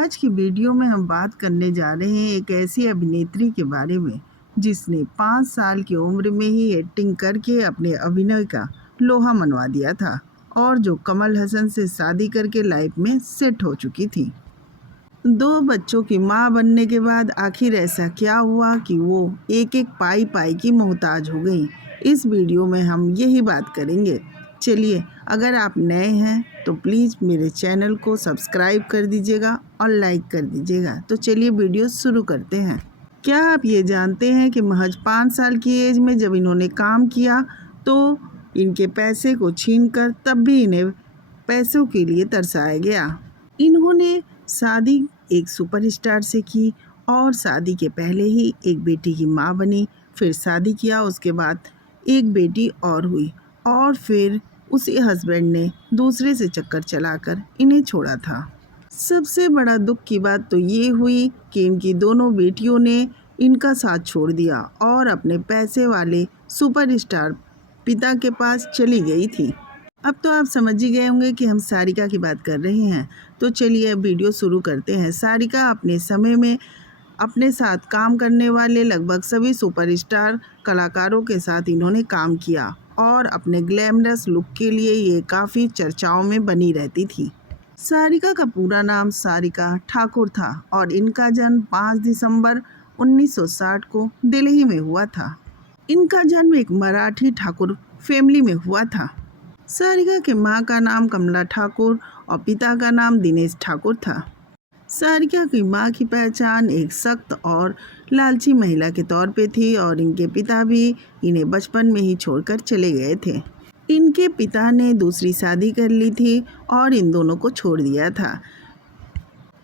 आज की वीडियो में हम बात करने जा रहे हैं एक ऐसी अभिनेत्री के बारे में जिसने 5 साल की उम्र में ही एक्टिंग करके अपने अभिनय का लोहा मनवा दिया था और जो कमल हसन से शादी करके लाइफ में सेट हो चुकी थी। 2 बच्चों की मां बनने के बाद आखिर ऐसा क्या हुआ कि वो एक एक पाई पाई की मोहताज हो गई। इस वीडियो में हम यही बात करेंगे। चलिए, अगर आप नए हैं तो प्लीज़ मेरे चैनल को सब्सक्राइब कर दीजिएगा और लाइक कर दीजिएगा। तो चलिए वीडियो शुरू करते हैं। क्या आप ये जानते हैं कि महज 5 साल की एज में जब इन्होंने काम किया तो इनके पैसे को छीनकर तब भी इन्हें पैसों के लिए तरसाया गया। इन्होंने शादी एक सुपरस्टार से की और शादी के पहले ही एक बेटी की माँ बनी। फिर शादी किया, उसके बाद एक बेटी और हुई और फिर उसी हस्बैंड ने दूसरे से चक्कर चलाकर इन्हें छोड़ा था। सबसे बड़ा दुख की बात तो ये हुई कि इनकी दोनों बेटियों ने इनका साथ छोड़ दिया और अपने पैसे वाले सुपरस्टार पिता के पास चली गई थी। अब तो आप समझ ही गए होंगे कि हम सारिका की बात कर रहे हैं। तो चलिए अब वीडियो शुरू करते हैं। सारिका अपने समय में अपने साथ काम करने वाले लगभग सभी सुपरस्टार कलाकारों के साथ इन्होंने काम किया और अपने ग्लैमरस लुक के लिए ये काफ़ी चर्चाओं में बनी रहती थी। सारिका का पूरा नाम सारिका ठाकुर था और इनका जन्म 5 दिसंबर 1960 को दिल्ली में हुआ था। इनका जन्म एक मराठी ठाकुर फैमिली में हुआ था। सारिका के माँ का नाम कमला ठाकुर और पिता का नाम दिनेश ठाकुर था। सारिका की माँ की पहचान एक सख्त और लालची महिला के तौर पे थी और इनके पिता भी इन्हें बचपन में ही छोड़कर चले गए थे। इनके पिता ने दूसरी शादी कर ली थी और इन दोनों को छोड़ दिया था।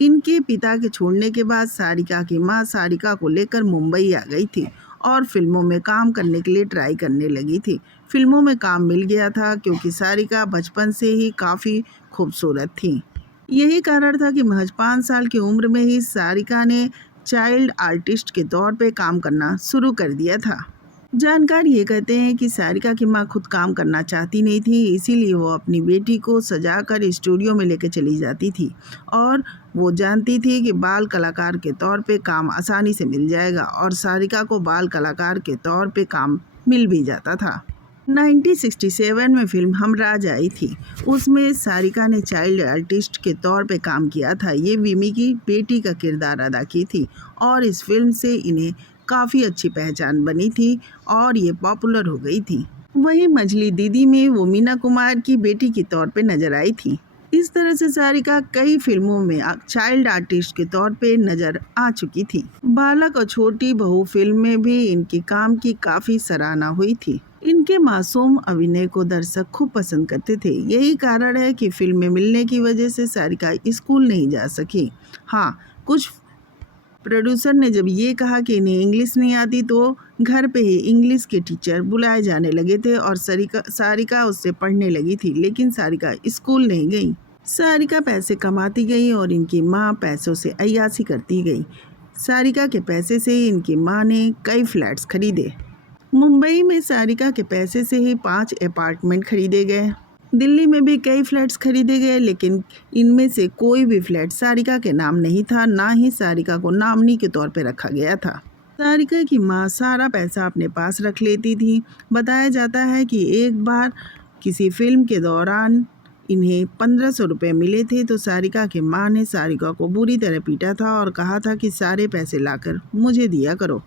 इनके पिता के छोड़ने के बाद सारिका की माँ सारिका को लेकर मुंबई आ गई थी और फिल्मों में काम करने के लिए ट्राई करने लगी थी। फिल्मों में काम मिल गया था क्योंकि सारिका बचपन से ही काफ़ी खूबसूरत थी। यही कारण था कि महज 5 साल की उम्र में ही सारिका ने चाइल्ड आर्टिस्ट के तौर पे काम करना शुरू कर दिया था। जानकार ये कहते हैं कि सारिका की माँ खुद काम करना चाहती नहीं थी, इसीलिए वो अपनी बेटी को सजाकर स्टूडियो में लेकर चली जाती थी और वो जानती थी कि बाल कलाकार के तौर पे काम आसानी से मिल जाएगा और सारिका को बाल कलाकार के तौर पे काम मिल भी जाता था। 1967 में फिल्म हमराज आई थी। उसमें सारिका ने चाइल्ड आर्टिस्ट के तौर पे काम किया था। ये विमी की बेटी का किरदार अदा की थी और इस फिल्म से इन्हें काफ़ी अच्छी पहचान बनी थी और ये पॉपुलर हो गई थी। वहीं मछली दीदी में वो मीना कुमार की बेटी के तौर पे नजर आई थी। इस तरह से सारिका कई फिल्मों में चाइल्ड आर्टिस्ट के तौर पे नजर आ चुकी थी। बालक और छोटी बहू फिल्म में भी इनके काम की काफ़ी सराहना हुई थी। इनके मासूम अभिनय को दर्शक खूब पसंद करते थे। यही कारण है कि फिल्म में मिलने की वजह से सारिका स्कूल नहीं जा सकी। हाँ, कुछ प्रोड्यूसर ने जब ये कहा कि इन्हें इंग्लिश नहीं आती तो घर पे ही इंग्लिश के टीचर बुलाए जाने लगे थे और सारिका उससे पढ़ने लगी थी, लेकिन सारिका स्कूल नहीं गई। सारिका पैसे कमाती गई और इनकी माँ पैसों से अय्याशी करती गई। सारिका के पैसे से ही इनकी माँ ने कई फ्लैट्स खरीदे। मुंबई में सारिका के पैसे से ही 5 अपार्टमेंट खरीदे गए। दिल्ली में भी कई फ्लैट्स खरीदे गए, लेकिन इनमें से कोई भी फ्लैट सारिका के नाम नहीं था, ना ही सारिका को नामनी के तौर पे रखा गया था। सारिका की माँ सारा पैसा अपने पास रख लेती थी। बताया जाता है कि एक बार किसी फिल्म के दौरान इन्हें 1500 रुपये मिले थे तो सारिका की माँ ने सारिका को बुरी तरह पीटा था और कहा था कि सारे पैसे लाकर मुझे दिया करो।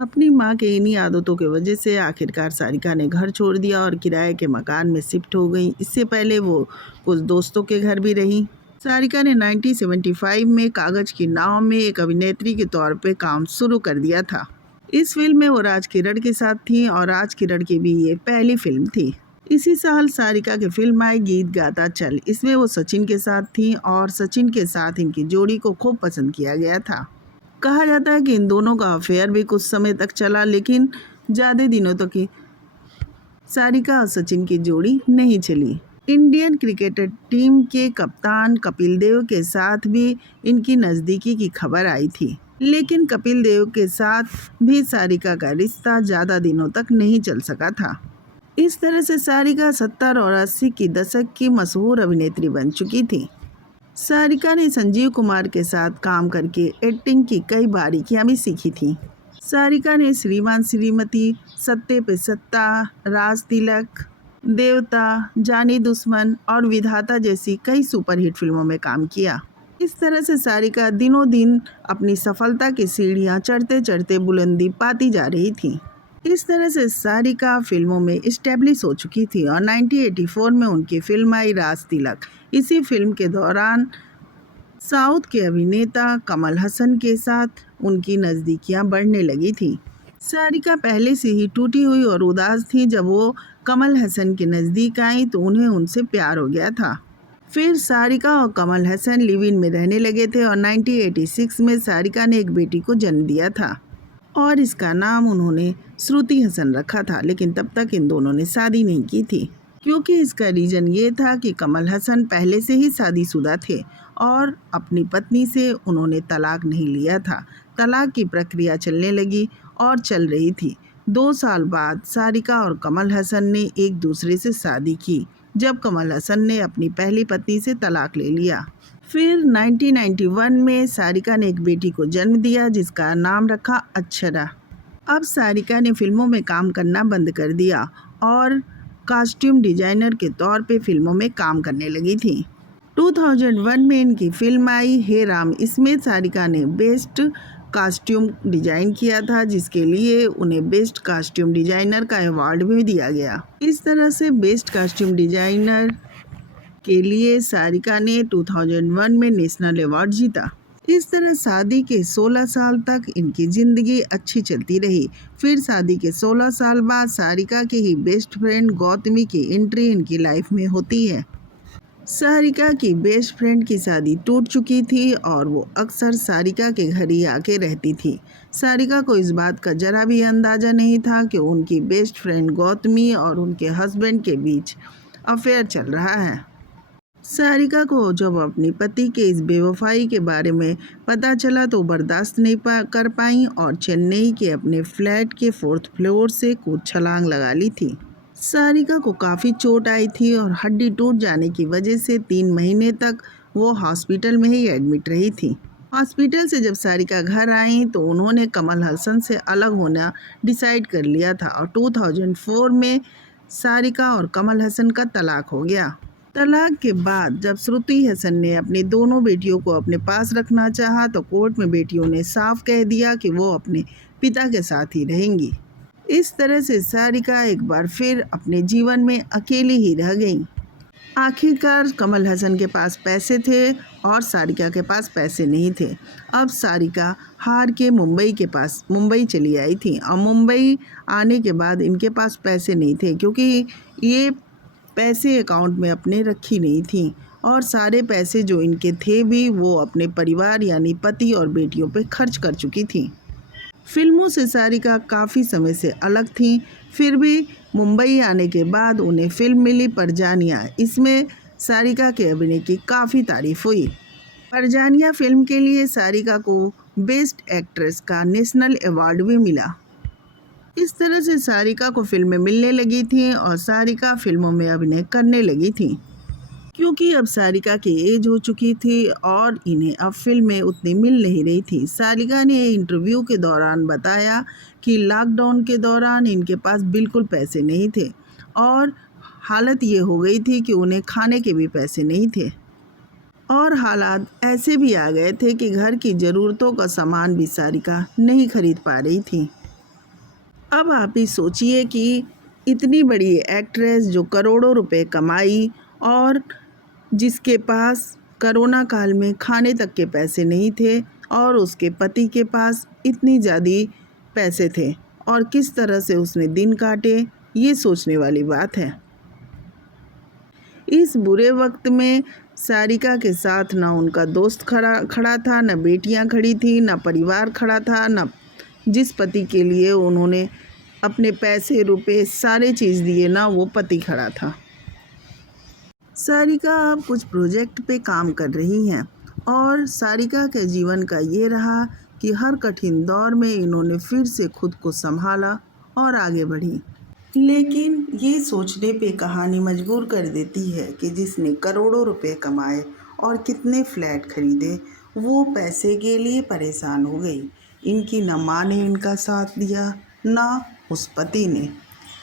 अपनी माँ के इन्हीं आदतों की वजह से आखिरकार सारिका ने घर छोड़ दिया और किराए के मकान में शिफ्ट हो गई। इससे पहले वो कुछ दोस्तों के घर भी रही। सारिका ने 1975 में कागज की नाव में एक अभिनेत्री के तौर पे काम शुरू कर दिया था। इस फिल्म में वो राज किरण के साथ थी और राज किरण की भी ये पहली फिल्म थी। इसी साल सारिका की फिल्म आई गीत गाता चल। इसमें वो सचिन के साथ थी और सचिन के साथ इनकी जोड़ी को खूब पसंद किया गया था। कहा जाता है कि इन दोनों का अफेयर भी कुछ समय तक चला, लेकिन ज़्यादा दिनों तक की सारिका और सचिन की जोड़ी नहीं चली। इंडियन क्रिकेट टीम के कप्तान कपिल देव के साथ भी इनकी नज़दीकी की खबर आई थी, लेकिन कपिल देव के साथ भी सारिका का रिश्ता ज़्यादा दिनों तक नहीं चल सका था। इस तरह से सारिका 70 और 80 की दशक की मशहूर अभिनेत्री बन चुकी थी। सारिका ने संजीव कुमार के साथ काम करके एक्टिंग की कई बारीकियां भी सीखी थी। सारिका ने श्रीमान श्रीमती, सत्ते पे सत्ता, राज तिलक, देवता, जानी दुश्मन और विधाता जैसी कई सुपरहिट फिल्मों में काम किया। इस तरह से सारिका दिनों दिन अपनी सफलता की सीढ़ियां चढ़ते चढ़ते बुलंदी पाती जा रही थी। इस तरह से सारिका फिल्मों में इस्टेब्लिश हो चुकी थी और 1984 में उनकी फिल्म आई राज तिलक। इसी फिल्म के दौरान साउथ के अभिनेता कमल हसन के साथ उनकी नज़दीकियां बढ़ने लगी थी। सारिका पहले से ही टूटी हुई और उदास थी। जब वो कमल हसन के नज़दीक आई तो उन्हें उनसे प्यार हो गया था। फिर सारिका और कमल हसन लिव इन में रहने लगे थे और 1986 में सारिका ने एक बेटी को जन्म दिया था और इसका नाम उन्होंने श्रुति हसन रखा था। लेकिन तब तक इन दोनों ने शादी नहीं की थी, क्योंकि इसका रीज़न ये था कि कमल हसन पहले से ही शादीशुदा थे और अपनी पत्नी से उन्होंने तलाक नहीं लिया था। तलाक की प्रक्रिया चलने लगी और चल रही थी। 2 साल बाद सारिका और कमल हसन ने एक दूसरे से शादी की, जब कमल हसन ने अपनी पहली पत्नी से तलाक ले लिया। फिर 1991 में सारिका ने एक बेटी को जन्म दिया जिसका नाम रखा अक्षरा। अब सारिका ने फिल्मों में काम करना बंद कर दिया और कॉस्ट्यूम डिजाइनर के तौर पे फिल्मों में काम करने लगी थी। 2001 में इनकी फिल्म आई हे राम। इसमें सारिका ने बेस्ट कॉस्ट्यूम डिजाइन किया था, जिसके लिए उन्हें बेस्ट कॉस्ट्यूम डिजाइनर का अवार्ड भी दिया गया। इस तरह से बेस्ट कॉस्ट्यूम डिजाइनर के लिए सारिका ने 2001 में नेशनल अवार्ड जीता। इस तरह शादी के 16 साल तक इनकी ज़िंदगी अच्छी चलती रही। फिर शादी के 16 साल बाद सारिका के ही बेस्ट फ्रेंड गौतमी की एंट्री इनकी लाइफ में होती है। सारिका की बेस्ट फ्रेंड की शादी टूट चुकी थी और वो अक्सर सारिका के घर ही आके रहती थी। सारिका को इस बात का जरा भी अंदाज़ा नहीं था कि उनकी बेस्ट फ्रेंड गौतमी और उनके हस्बैंड के बीच अफेयर चल रहा है। सारिका को जब अपनी पति के इस बेवफाई के बारे में पता चला तो बर्दाश्त नहीं कर पाई और चेन्नई के अपने फ्लैट के 4th फ्लोर से कूद छलांग लगा ली थी। सारिका को काफ़ी चोट आई थी और हड्डी टूट जाने की वजह से 3 महीने तक वो हॉस्पिटल में ही एडमिट रही थी। हॉस्पिटल से जब सारिका घर आई तो उन्होंने कमल हसन से अलग होना डिसाइड कर लिया था और 2004 में सारिका और कमल हसन का तलाक हो गया। तलाक के बाद जब श्रुति हसन ने अपनी दोनों बेटियों को अपने पास रखना चाहा तो कोर्ट में बेटियों ने साफ कह दिया कि वो अपने पिता के साथ ही रहेंगी। इस तरह से सारिका एक बार फिर अपने जीवन में अकेली ही रह गई। आखिरकार कमल हसन के पास पैसे थे और सारिका के पास पैसे नहीं थे। अब सारिका हार के मुंबई चली आई थी और मुंबई आने के बाद इनके पास पैसे नहीं थे, क्योंकि ये पैसे अकाउंट में अपने रखी नहीं थी और सारे पैसे जो इनके थे भी वो अपने परिवार यानी पति और बेटियों पे खर्च कर चुकी थी। फिल्मों से सारिका काफ़ी समय से अलग थी, फिर भी मुंबई आने के बाद उन्हें फिल्म मिली परजानिया। इसमें सारिका के अभिनय की काफ़ी तारीफ हुई। परजानिया फिल्म के लिए सारिका को बेस्ट एक्ट्रेस का नेशनल अवार्ड भी मिला। इस तरह से सारिका को फिल्में मिलने लगी थी और सारिका फिल्मों में अभिनय करने लगी थी, क्योंकि अब सारिका की एज हो चुकी थी और इन्हें अब फिल्में उतनी मिल नहीं रही थी। सारिका ने इंटरव्यू के दौरान बताया कि लॉकडाउन के दौरान इनके पास बिल्कुल पैसे नहीं थे और हालत ये हो गई थी कि उन्हें खाने के भी पैसे नहीं थे और हालात ऐसे भी आ गए थे कि घर की ज़रूरतों का सामान भी सारिका नहीं खरीद पा रही थी। अब आप ही सोचिए कि इतनी बड़ी एक्ट्रेस जो करोड़ों रुपए कमाई और जिसके पास कोरोना काल में खाने तक के पैसे नहीं थे और उसके पति के पास इतनी ज़्यादा पैसे थे और किस तरह से उसने दिन काटे, ये सोचने वाली बात है। इस बुरे वक्त में सारिका के साथ ना उनका दोस्त खड़ा था, ना बेटियां खड़ी थी, ना परिवार खड़ा था, ना जिस पति के लिए उन्होंने अपने पैसे रुपए सारे चीज़ दिए, ना वो पति खड़ा था। सारिका अब कुछ प्रोजेक्ट पे काम कर रही हैं और सारिका के जीवन का ये रहा कि हर कठिन दौर में इन्होंने फिर से खुद को संभाला और आगे बढ़ी। लेकिन ये सोचने पे कहानी मजबूर कर देती है कि जिसने करोड़ों रुपए कमाए और कितने फ्लैट खरीदे। वो पैसे के लिए परेशान हो गई। इनकी न माँ ने इनका साथ दिया, ना उस पति ने,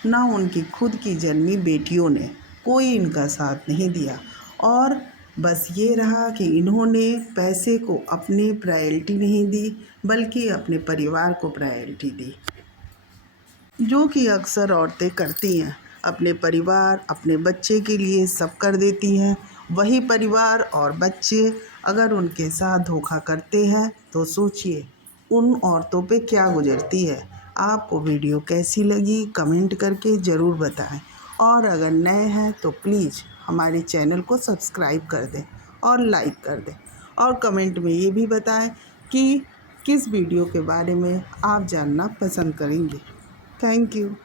ना उनकी खुद की जन्मी बेटियों ने। कोई इनका साथ नहीं दिया और बस ये रहा कि इन्होंने पैसे को अपने प्रायोरिटी नहीं दी, बल्कि अपने परिवार को प्रायोरिटी दी, जो कि अक्सर औरतें करती हैं। अपने परिवार, अपने बच्चे के लिए सब कर देती हैं। वही परिवार और बच्चे अगर उनके साथ धोखा करते हैं तो सोचिए उन औरतों पे क्या गुजरती है। आपको वीडियो कैसी लगी कमेंट करके ज़रूर बताएं और अगर नए हैं तो प्लीज़ हमारे चैनल को सब्सक्राइब कर दें और लाइक कर दें और कमेंट में ये भी बताएं कि किस वीडियो के बारे में आप जानना पसंद करेंगे। Thank you.